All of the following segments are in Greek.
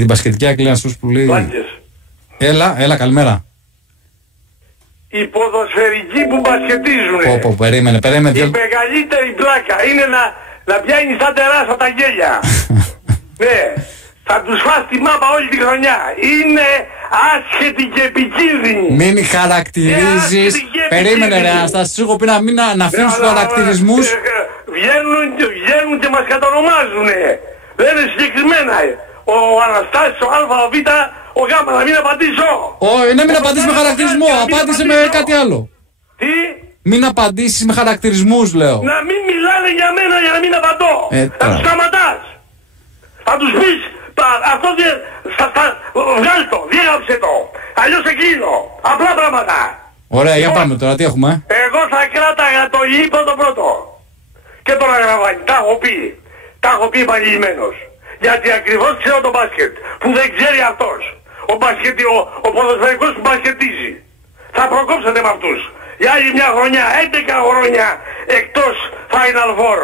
Την πασχετική άκλη να σου πουλεί. Έλα, καλημέρα. Οι ποδοσφαιρικοί που μπασκετίζουν. Περίμενε. Η μεγαλύτερη πλάκα είναι να πιάνει σαν τεράστια τα γέλια. Ναι, θα τους φας τη μάπα όλη τη χρονιά. Είναι άσχετη και επικίνδυνη. Μην χαρακτηρίζεις. Περίμενε ρε Αναστάση, σου έχω πει να μην αφήνεις τους χαρακτηρισμούς. Βγαίνουν και μας κατονομάζουν. Δεν είναι συγκεκριμένα. Ο Αναστάσης, ο Α, ο Β, ο Γ, να μην απαντήσω. Όχι, ναι, μην απαντήσεις με χαρακτηρισμό. Απάντησε με κάτι άλλο. Τι? Μην απαντήσεις με χαρακτηρισμούς, λέω. Να μην μιλάνε για μένα για να μην απαντώ. Θα τους σταματάς. Θα τους πεις, αυτό βγάλ' το, διέγραψε το. Αλλιώς κλείνω. Απλά πράγματα. Ωραία, για πάμε τώρα, τι έχουμε. Εγώ θα κράταγα το γήπεδο πρώτο. Και τον Αγραβάνη. Τα έχω πει επανειλημμένος. Γιατί ακριβώς ξέρω το μπάσκετ που δεν ξέρει αυτός. Ο ποδοσφαιρικός που μπασκετίζει. Θα προκόψετε με αυτούς. Για άλλη μια χρονιά, 11 χρόνια εκτός Final Four.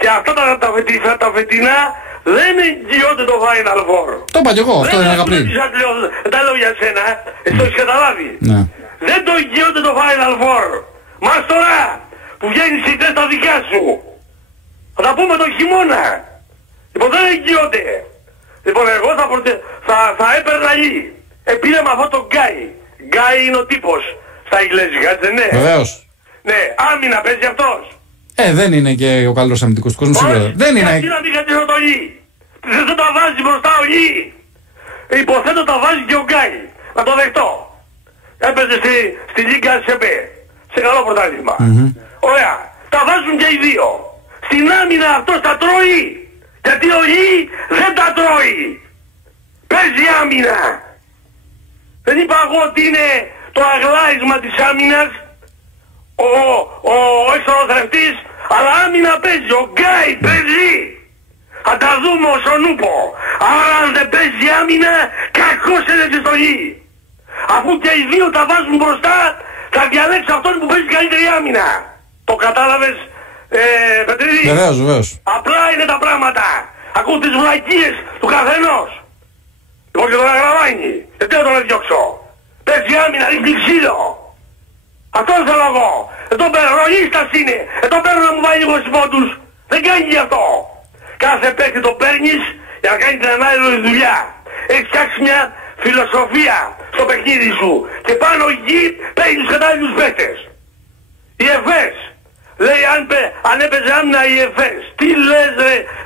Και αυτά τα φετινά δεν εγγυώνται το Final Four. Το είπα κι εγώ, αυτό δεν έλεγα πριν. Δεν τα λέω για σένα, το έχεις καταλάβει. Ναι. Δεν το εγγυώνται το Final Four. Μας τώρα που βγαίνεις οι τεστ τα δικά σου. Θα τα πούμε το χειμώνα. Λοιπόν δεν εγγυώνται. Λοιπόν εγώ θα έπαιρνα γη. Πήρε με αυτό το Γκάι. Γκάι είναι ο τύπος στα Ιγλέζικα, έτσι ναι. Βεβαίως. Ναι, άμυνα παίζει αυτός. Δεν είναι και ο καλύτερος αμυντικός του κόσμου σίγουρα. Δεν είναι. Γιατί να μην κρατήσω το γη. Δεν τα βάζει μπροστά ο γη. Υποθέτω τα βάζει και ο Γκάι. Να το δεχτώ. Έπαιζε στη Λίγκα ΣΕΠΕ. Σε καλό πρωτάθλημα. Ωραία. Τα βάζουν και οι δύο. Στην άμυνα αυτός τα τρώει. Γιατί ο γη δεν τα τρώει. Παίζει άμυνα. Δεν είπα εγώ ότι είναι το αγλάισμα της άμυνας ο εξωροθρευτής, αλλά άμυνα παίζει, ο Γκάι παίζει. Θα τα δούμε ως ο Νούπο. Άρα αν δεν παίζει άμυνα, κακώς έρχεται στο γη. Αφού και οι δύο τα βάζουν μπροστά, θα διαλέξω αυτόν που παίζει καλύτερη άμυνα. Το κατάλαβες, Πετρίδη? Βεβαίως. Απλά είναι τα πράγματα. Ακούν τις βλακίες του καθενός. Λοιπόν και τον Αγραβάνη, γιατί να τον διώξω. Παίζει άμυνα, ρίχνει ξύλο. Αυτόν θέλω εγώ. Τον παίρνω, ρολίστας είναι. Τον παίρνω να μου βάλει λίγο στις πόντους. Δεν κάνει γι' αυτό. Κάθε παίκτη το παίρνεις για να κάνει την ανάλογη δουλειά. Έχεις φτιάξει μια φιλοσοφία στο παιχνίδι σου. Και πάνω εκεί παίρνει τους κατάλληλους παίκτες. Οι ΕΦΕΣ. Λέει αν έπαιζε άμυνα η ΕΦΕΣ. Τι λες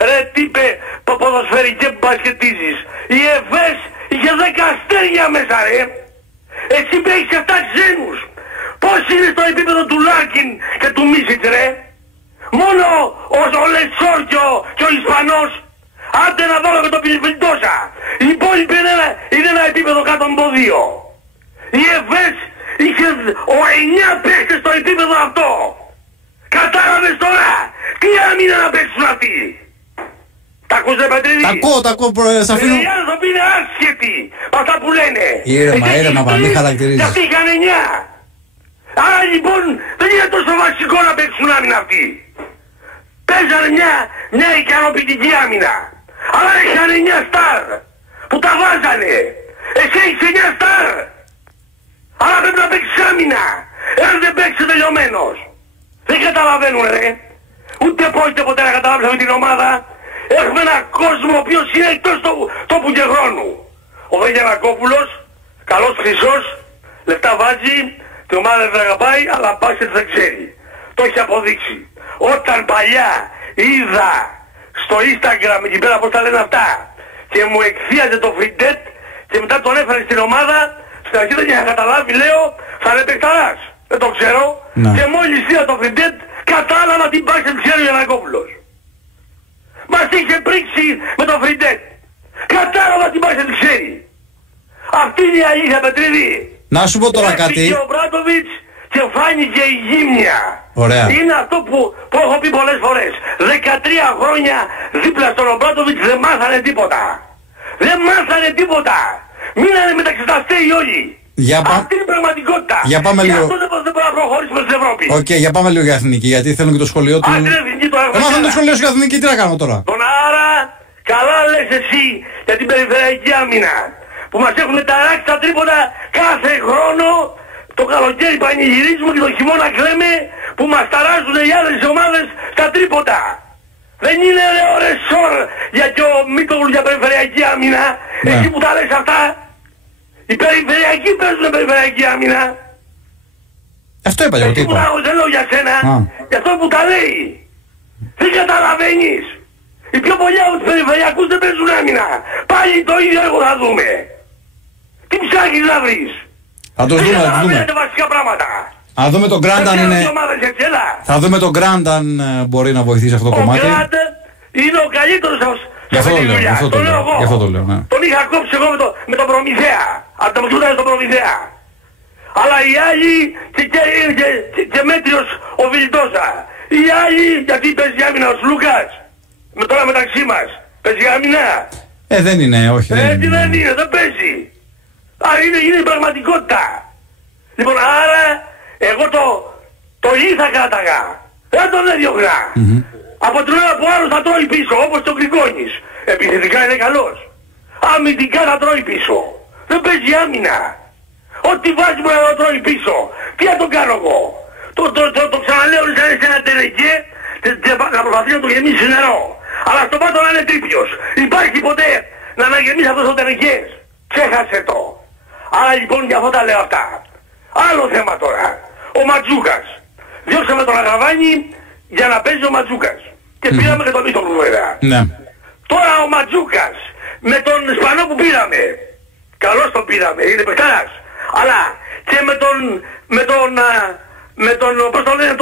ρε τύπε ποδοσφαιρικέ που μπασκετίζεις. Η ΕΦΕΣ είχε 10 αστέρια μέσα ρε. Εσύ παίξεις 7 ξένους. Πώς είναι στο επίπεδο του Λάρκιν και του Μίσιτ ρε. Μόνο ο Λεσόρ και ο Ισπανός. Άντε να βάλω και το Πιλιππιντόσα. Οι υπόλοιποι είναι ένα επίπεδο κάτω από 2. Η ΕΦΕΣ είχε 9 παίκτες στο επίπεδο αυτό. Κατάλαβες τώρα. Τι άμυνα να παίξουν αυτοί. Τα ακούς ρε Πετρίδη? Τα ακούω, σ' αφήνω. Οι άνθρωποι είναι άσχετοι με αυτά που λένε. Ήρεμα, μη χαρακτηρίζεις. Και αυτοί είχαν 9. Άρα λοιπόν δεν είναι τόσο βασικό να παίξουν άμυνα αυτοί. Παίζανε μια ικανοποιητική άμυνα. Αλλά είχαν 9 στάρ που τα βάζανε. Εσύ έχεις 9 στάρ. Αλλά πρέπει να παίξεις άμυνα. Εάν δεν παίξεις τελειωμένος. Δεν καταλαβαίνουν ρε. Ούτε πρόκειται ποτέ να καταλάβεις αυτή την ομάδα. Έχουμε έναν κόσμο ο οποίος είναι εκτός τόπου και χρόνου. Ο Βεγιανακόπουλος, καλός χρυσός, λεφτά βάζει, την ομάδα δεν αγαπάει, αλλά μπάσκετ δεν ξέρει. Το έχει αποδείξει. Όταν παλιά είδα στο Instagram εκεί πέρα πώς τα λένε αυτά και μου εκθίαζε το Φριντέτ και μετά τον έφερε στην ομάδα, στην αρχή δεν είχα καταλάβει, λέω, θα είναι παιχταράς. Δεν το ξέρω. Και μόλις είδα το Φριντέτ κατάλαβα την μπάσκετ ξέρει ο Γιαννακόπουλος. Μας είχε πρίξει με το Φριντέτ. Κατάλαβα την μπάσκετ ξέρει. Αυτή είναι η αλήθεια Πετρίδη. Να σου πω τώρα κάτι. Έφυγε ο Μπράντοβιτς και φάνηκε η γύμνια. Ωραία. Είναι αυτό που έχω πει πολλές φορές. 13 χρόνια δίπλα στον Μπράντοβιτς δεν μάθανε τίποτα. Δεν μάθανε τίποτα. Μείνανε μεταξυταστέοι όλοι. Αυτή είναι η πραγματικότητα. Για πάμε λίγο. Και αυτό δεν μπορεί να προχωρήσουμε στην Ευρώπη. Οκ, για πάμε λίγο για εθνική, γιατί θέλουν και το σχολείο του. Αν την εθνική το έχουμε. Μάθανε το σχολείο σου για εθνική, τι να κάνω τώρα. Τον Άρα Καλά λες εσύ για την περιφερειακή άμυνα που μας έχουν ταράξει τα τρίποτα κάθε χρόνο. Το καλοκαίρι πανηγυρίζουμε και το χειμώνα κλαίμε που μας ταράζουν οι άλλες ομάδες στα τρίποτα. Δεν είναι ο Ρεσόρ για και ο Μίτογλου για περιφερειακή άμυνα. Εκεί που τα λες αυτά. Οι περιφερειακοί παίζουν περιφερειακή άμυνα. Αυτό είπα εγώ, τι είπα. Δεν λέω για σένα, για αυτό που τα λέει. Δεν καταλαβαίνεις. Οι πιο πολλοί από τους περιφερειακούς δεν παίζουν άμυνα. Πάλι το ίδιο έργο θα δούμε. Τι ψάχνεις να βρεις. Θα το δούμε, θα το δούμε. Βασικά πράγματα. Θα δούμε τον Γκραντ αν είναι... Θα δούμε τον Γκραντ αν μπορεί να βοηθήσει αυτό το κομμάτι. Ο Γκραντ είναι ο καλύτερος σε αυτή τη δουλειά. Το λέω εγώ. Γι' αυτό το λέω, ναι. Τον είχα κόψει εγώ με τον Προμηθέα. Από το που ήταν στον Προμηθέα. Αλλά οι άλλοι και μέτριος ο Βιλντόζα. Οι άλλοι γιατί παίζει άμυνα ο Σλούκας. Τώρα μεταξύ μας. Παίζει άμυνα. Δεν είναι, όχι. Δεν είναι, δεν παίζει. Άρα είναι η πραγματικότητα. Λοιπόν, άρα εγώ το ή θα κράταγα. Δεν τον έδιωγα. Από την ώρα που άλλος θα τρώει πίσω, όπως το Γκρικόνης. Επιθετικά είναι καλός. Αμυντικά θα τρώει πίσω. Δεν παίζει άμυνα. Ό,τι βάζει μπορεί να το τρώει πίσω. Τι θα τον κάνω εγώ. Το ξαναλέω σαν ένα τερεκέ να προσπαθεί να το γεμίσει νερό. Αλλά στο πάτο να είναι τρίπιος. Υπάρχει ποτέ να αναγεμίσει αυτός ο τερεκές. Ξέχασε το. Άρα λοιπόν για αυτό τα λέω αυτά. Άλλο θέμα τώρα. Ο Ματζούκας. Διώξαμε τον Αγαβάνη για να παίζει ο Ματζούκας. Και πήραμε και τον Μίτογλου βέβαια. Ναι. Τώρα ο Ματζούκας με τον Ισπανό που πήραμε. Καλώς τον πήραμε, είναι παιχτάρας. Αλλά και με τον πώς το λένε,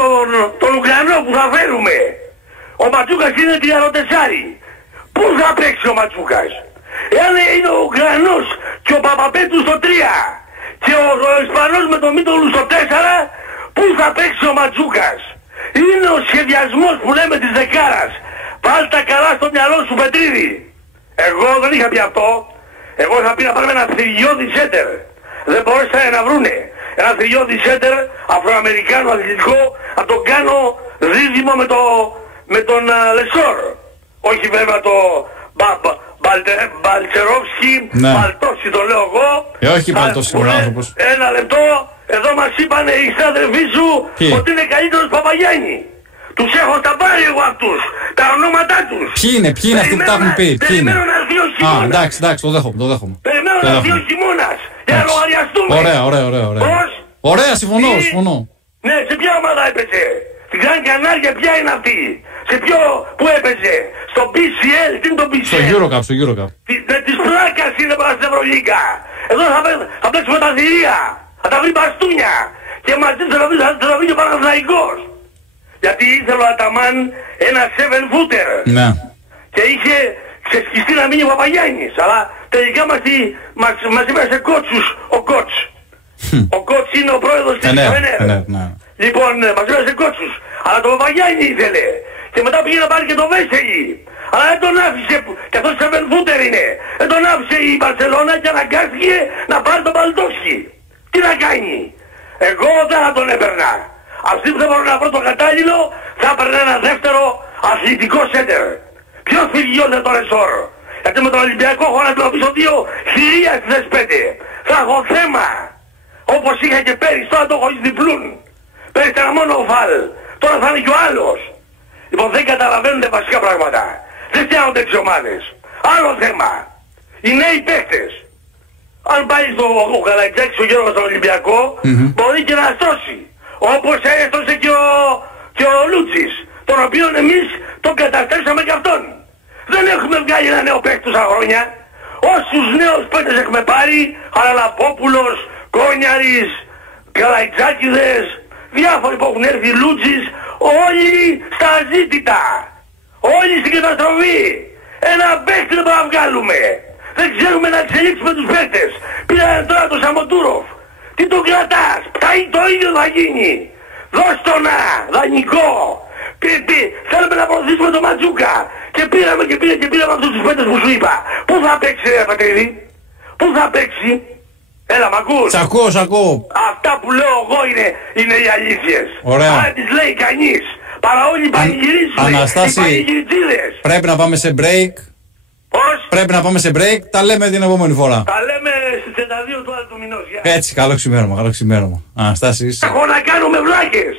τον Ουκρανό που θα φέρουμε. Ο Ματζούκας είναι 34. Πού θα παίξει ο Ματζούκας. Εάν είναι ο Ουκρανός και ο Παπαπέτρου στο 3 και ο Ισπανός με τον Μίτογλου στο 4, πού θα παίξει ο Ματζούκας. Είναι ο σχεδιασμός που λέμε της δεκάρας. Βάλ τα καλά στο μυαλό σου Πετρίδη. Εγώ δεν είχα πει αυτό. Εγώ είχα πει να πάρουμε ένα θηριώδη σέντερ. Δεν μπορέσανε να βρούνε. Ένα θηριώδη σέντερ Αφροαμερικάνο αθλητικό να τον κάνω δίδυμο με τον Λεσόρ. Όχι βέβαια το Μπαλτσερόφσκι, Μπαλτόφσκι το λέω εγώ. Όχι Μπαλτόφσκι ο άνθρωπος. Ένα λεπτό, εδώ μας είπανε οι συνάδελφοί σου ότι είναι καλύτερος Παπαγιάννη. Τους έχω στα πάρει εγώ αυτούς, τα ονόματά τους. Ποιοι είναι αυτοί που τα έχουν πει. Περιμένω να έρθει ο χειμώνας. Εντάξει, το δέχομαι. Περιμένω να έρθει ο χειμώνας για να λογαριαστούμε. Ωραία. Πώς? Ωραία, συμφωνώ. Ναι, σε ποια ομάδα έπαιζε. Στην Γκραν Κανάρια ποια είναι αυτή. Σε ποιο που έπαιζε. Στο BCL, τι είναι το BCL. Στο Eurocup. Της πλάκας είναι πάνω στην Ευρωλίγκα. Εδώ θα παίξουμε τα θηρία. Θα τα βρει μπαστούνια. Και μαζί θα τα βρει και ο Παναθηναϊκός. Γιατί ήθελε ο Αταμάν ένα 7-footer. Ναι. Και είχε ξεσκιστεί να μείνει ο Παπαγιάννης. Αλλά τελικά μας είπε σε κότσους ο Κότς. Ο Κότς είναι ο πρόεδρος της ΦΕΝΕΡ. Ναι. Λοιπόν, μας είπε σε κότσους. Αλλά το Παπαγιάννη ήθελε. Και μετά πήγε να πάρει και το Βέσελη. Αλλά δεν τον άφησε, και αυτός 7-footer είναι. Δεν τον άφησε η Μπαρσελόνα και αναγκάστηκε να πάρει τον Παλτόφσκι. Τι να κάνει. Εγώ δεν θα τον έπαιρνα. Αυτοί που δεν μπορούν να βρουν το κατάλληλο θα έπαιρνε ένα δεύτερο αθλητικό σέντερ. Ποιος θηριώνεται τον Ρεσόρ. Γιατί με τον Ολυμπιακό έχω να πίσω 2 θηρία στις 5. Θα έχω θέμα. Όπως είχα και πέρυσι, τώρα το έχω εις διπλούν. Πέρυσι ήταν μόνο ο Φαλ. Τώρα θα είναι και ο άλλος. Λοιπόν δεν καταλαβαίνουν τα βασικά πράγματα. Δεν φτιάχνονται τις ομάδες. Άλλο θέμα. Οι νέοι παίκτες. Αν πάει ο Καλαϊτζάκης ο Γιώργος στον Ολυμπιακό, μπορεί και να στρώσει. Όπως έστωσε και ο Λούτσης, τον οποίο εμείς τον καταστρέψαμε και αυτόν. Δεν έχουμε βγάλει ένα νέο παίκτη τόσα χρόνια. Όσους νέους παίκτες έχουμε πάρει, Χαραλαπόπουλος, Κόνιαρης, Καλαϊτζάκηδες, διάφοροι που έχουν έρθει, Λούτσης, όλοι στα αζήτητα. Όλοι στην καταστροφή. Ένα παίκτη δεν μπορούμε να βγάλουμε. Δεν ξέρουμε να εξελίξουμε τους παίκτες. Πήραν τώρα τον Σαμοντούροφ. Τι τον κρατάς. Το ίδιο θα γίνει. Δώσ' το να. Δανεικό. Θέλουμε να προωθήσουμε τον Ματζούκα. Και πήραμε αυτούς τους παίκτες που σου είπα. Πού θα παίξει ρε Πατρίδη. Πού θα παίξει. Έλα μ' ακούς. Σ' ακούω. Αυτά που λέω εγώ είναι οι αλήθειες. Ωραία. Άρα τις λέει κανείς. Παρά όλοι πανηγυρίζουν. Αναστάση, πρέπει να πάμε σε break. Πώς? Πρέπει να πάμε σε break. Τα λέμε την επόμενη φορά. Τα λέμε στις 32 του άλλου του μηνός. Έτσι, καλό ξημέρωμα, καλό ξημέρωμα. Αναστάση. Έχω να κάνω με βλάκες.